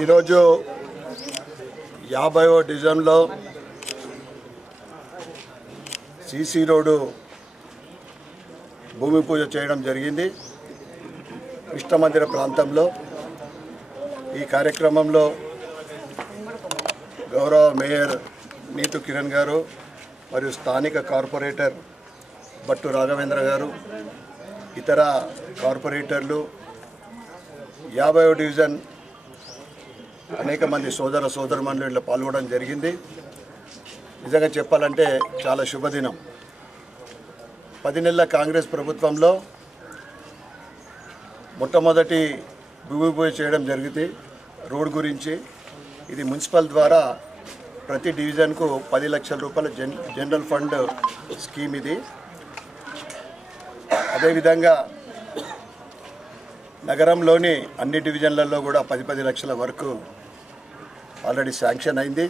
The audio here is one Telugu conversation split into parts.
ఈరోజు 50వ డివిజన్లో సీసీ రోడ్డు భూమి పూజ చేయడం జరిగింది కృష్ణమందిర ప్రాంతంలో. ఈ కార్యక్రమంలో గౌరవ మేయర్ నీతు కిరణ్ గారు మరియు స్థానిక కార్పొరేటర్ బట్టు రాఘవేంద్ర గారు, ఇతర కార్పొరేటర్లు, 50వ డివిజన్ అనేక మంది సోదరమణులు పాల్గొనడం జరిగింది. నిజంగా చెప్పాలంటే చాలా శుభదినం. 10 నెలల కాంగ్రెస్ ప్రభుత్వంలో మొట్టమొదటి భూమి పూజ చేయడం జరిగింది రోడ్ గురించి. ఇది మున్సిపల్ ద్వారా ప్రతి డివిజన్కు 10 లక్షల రూపాయల జనరల్ ఫండ్ స్కీమ్ ఇది. అదేవిధంగా నగరంలోని అన్ని డివిజన్లలో కూడా 10 లక్షల వరకు ఆల్రెడీ శాంక్షన్ అయింది.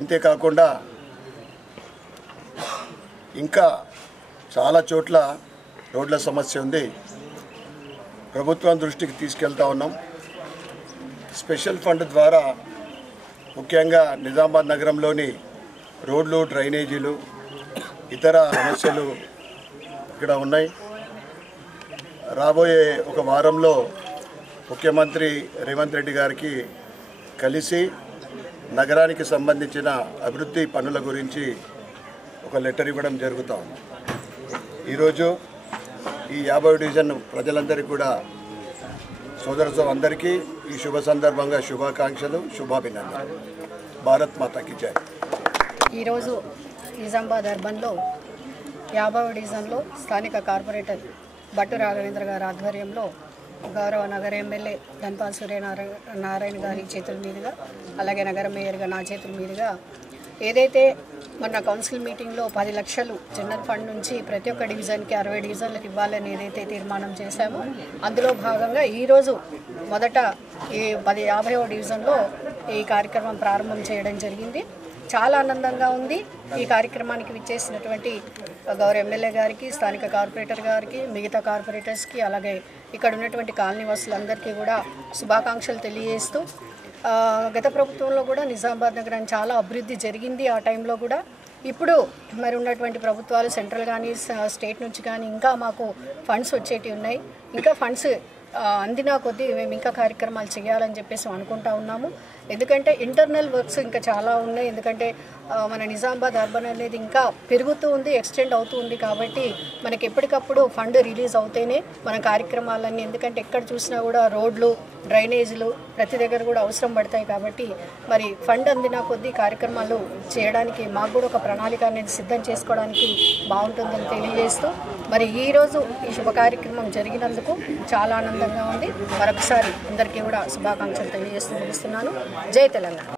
ఇంతేకాకుండా ఇంకా చాలా చోట్ల రోడ్ల సమస్య ఉంది. ప్రభుత్వం దృష్టికి తీసుకెళ్తా ఉన్నాం. స్పెషల్ ఫండ్ ద్వారా ముఖ్యంగా నిజామాబాద్ నగరంలోని రోడ్లు, డ్రైనేజీలు, ఇతర సమస్యలు ఇక్కడ ఉన్నాయి. రాబోయే ఒక వారంలో ముఖ్యమంత్రి రేవంత్ రెడ్డి గారికి కలిసి నగరానికి సంబంధించిన అభివృద్ధి పనుల గురించి ఒక లెటర్ ఇవ్వడం జరుగుతాం. ఈరోజు ఈ 50వ డివిజన్ ప్రజలందరికీ కూడా అందరికీ ఈ శుభ సందర్భంగా శుభాకాంక్షలు, శుభాభినందనలు. భారత్ మాతాకి జై. ఈరోజు నిజామాబాద్ అర్బన్లో 50వ డివిజన్లో స్థానిక కార్పొరేటర్ బట్టు రాఘవేంద్ర గారి ఆధ్వర్యంలో గౌరవ నగర ఎమ్మెల్యే ధన్పాల్ సూర్యనారాయణ గారి చేతుల మీదుగా, అలాగే నగర మేయర్గా నా చేతుల మీదుగా ఏదైతే మొన్న కౌన్సిల్ మీటింగ్లో 10 లక్షలు జనరల్ ఫండ్ నుంచి ప్రతి ఒక్క డివిజన్కి 60 డివిజన్లకు ఇవ్వాలని ఏదైతే తీర్మానం చేశామో అందులో భాగంగా ఈరోజు మొదట ఈ 50వ డివిజన్లో ఈ కార్యక్రమం ప్రారంభం చేయడం జరిగింది. చాలా ఆనందంగా ఉంది. ఈ కార్యక్రమానికి విచ్చేసినటువంటి గౌరవ ఎమ్మెల్యే గారికి, స్థానిక కార్పొరేటర్ గారికి, మిగతా కార్పొరేటర్స్కి, అలాగే ఇక్కడ ఉన్నటువంటి కాలనీ వాసులందరికీ కూడా శుభాకాంక్షలు తెలియజేస్తూ, గత ప్రభుత్వంలో కూడా నిజామాబాద్ నగరానికి చాలా అభివృద్ధి జరిగింది. ఆ టైంలో కూడా ఇప్పుడు మరి ఉన్నటువంటి ప్రభుత్వాలు సెంట్రల్ కానీ స్టేట్ నుంచి కానీ ఇంకా మాకు ఫండ్స్ వచ్చేటివి ఉన్నాయి. ఇంకా ఫండ్స్ అందినా కొద్దీ మేము ఇంకా కార్యక్రమాలు చేయాలని చెప్పేసి అనుకుంటా ఉన్నాము. ఎందుకంటే ఇంటర్నల్ వర్క్స్ ఇంకా చాలా ఉన్నాయి. ఎందుకంటే మన నిజామాబాద్ అర్బన్ అనేది ఇంకా పెరుగుతూ ఉంది, ఎక్స్టెండ్ అవుతూ ఉంది. కాబట్టి మనకి ఎప్పటికప్పుడు ఫండ్ రిలీజ్ అవుతేనే మన కార్యక్రమాలన్నీ, ఎందుకంటే ఎక్కడ చూసినా కూడా రోడ్లు, డ్రైనేజీలు ప్రతి దగ్గర కూడా అవసరం పడతాయి. కాబట్టి మరి ఫండ్ అందినా కొద్దీ కార్యక్రమాలు చేయడానికి మాకు కూడా ఒక ప్రణాళిక అనేది సిద్ధం చేసుకోవడానికి బాగుంటుందని తెలియజేస్తూ, మరి ఈరోజు ఈ శుభ కార్యక్రమం జరిగినందుకు చాలా ఆనందంగా ఉంది. మరొకసారి అందరికీ కూడా శుభాకాంక్షలు తెలియజేస్తూ ముగిస్తున్నాను. జై తెలంగాణ.